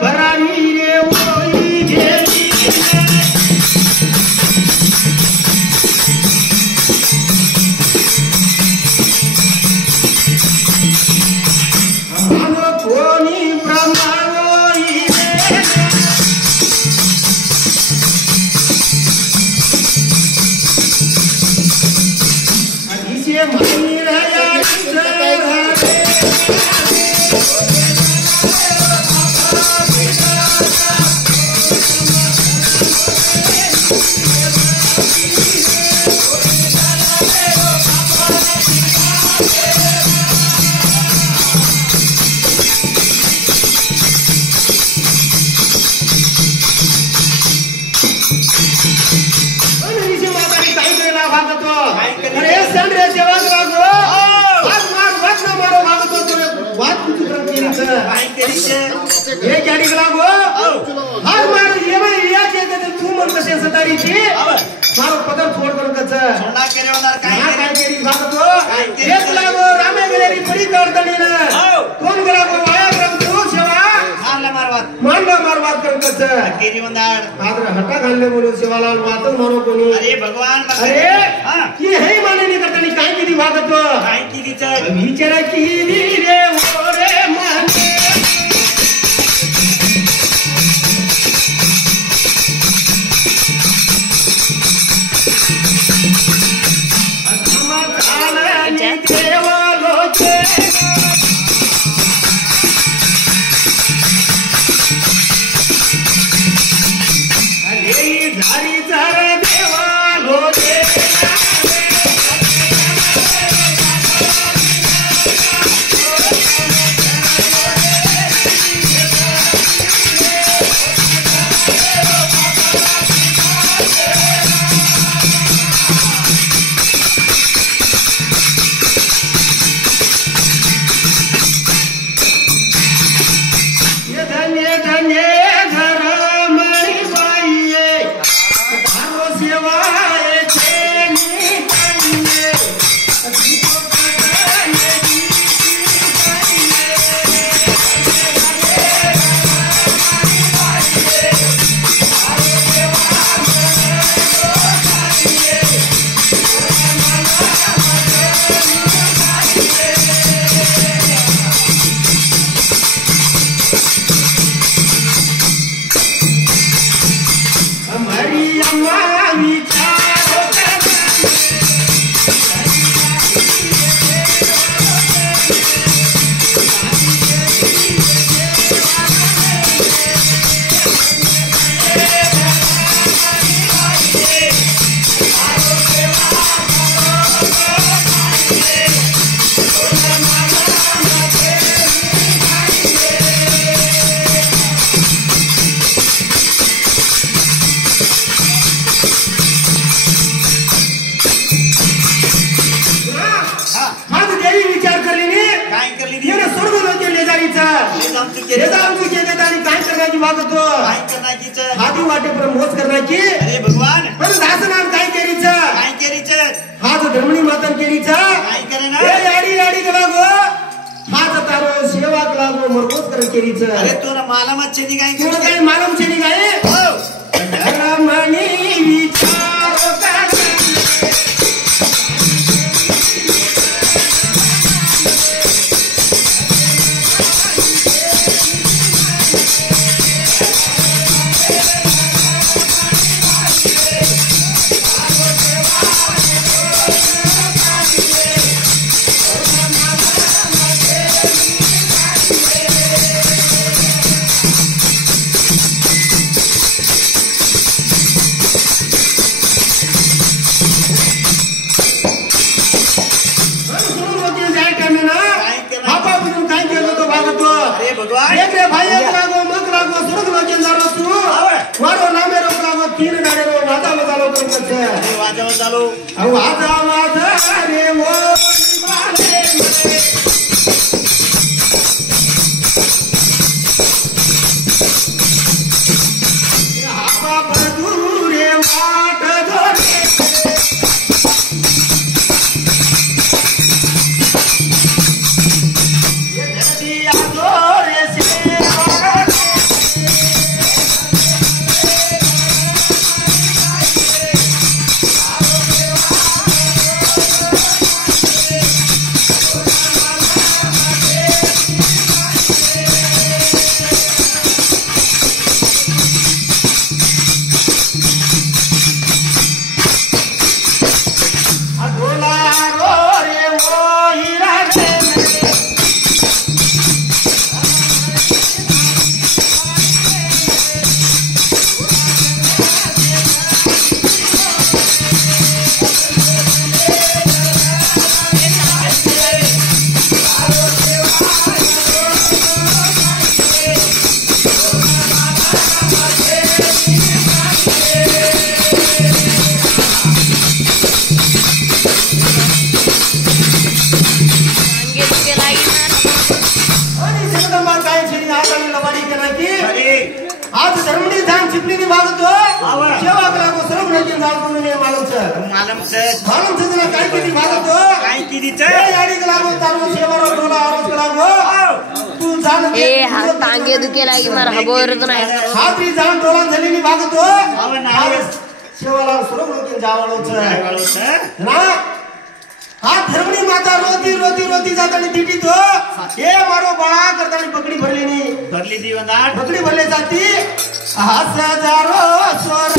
भरारी रे मारो पदर छोड़ कर छोड़ा केरे होणार काय केरी भागतो एक लागो रामे गेलेरी पडी करदणी ना कोण गरागो वाया ग्राम तू सेवा मारला मारवात करकच केरी होणार आदर हटा घालले बोलू सेवालाल मातन मारो कोणी अरे भगवान अरे की हे माने नी करतणी काय किती भागतो काय किती विचार की रे ओरे माने हादी वाटे पर मोज करण्याची अरे भगवान पण दासनान काय केरीच हात धर्मणी मातन केरीचा काय करे ना ए याडी याडी लागो हात तारो सेवाक लागो मरकोच कर केरीच अरे तो ना मालमच छेनी काय तू काय मालम छेनी काय हो धर्मणी विचारो का तीन गाडे रो वाजा चालू करून वाजा चालू वाजा वाजा रे वो हापा बदू रे वाट धरे ये धरती आदो रे से जातो म्हणे मालूम तुला काय किती भागतो काय कितीच गाडी लागो तारू शेवारो डोला आवाज लागो तू जाण ए हात टांगे दुखे लागी मला हबोरत नाही हातरी जाण डोला झालेली भागतो शेवाला सुरू म्हणून जावळोच ना हा धर्मणी माता रोती रोती रोती जातानी तिटी तो ए मारो बाळा करतानी पकडी भरलेनी भरली दी वंदाट पकडी भरले जाती हजारो स्वर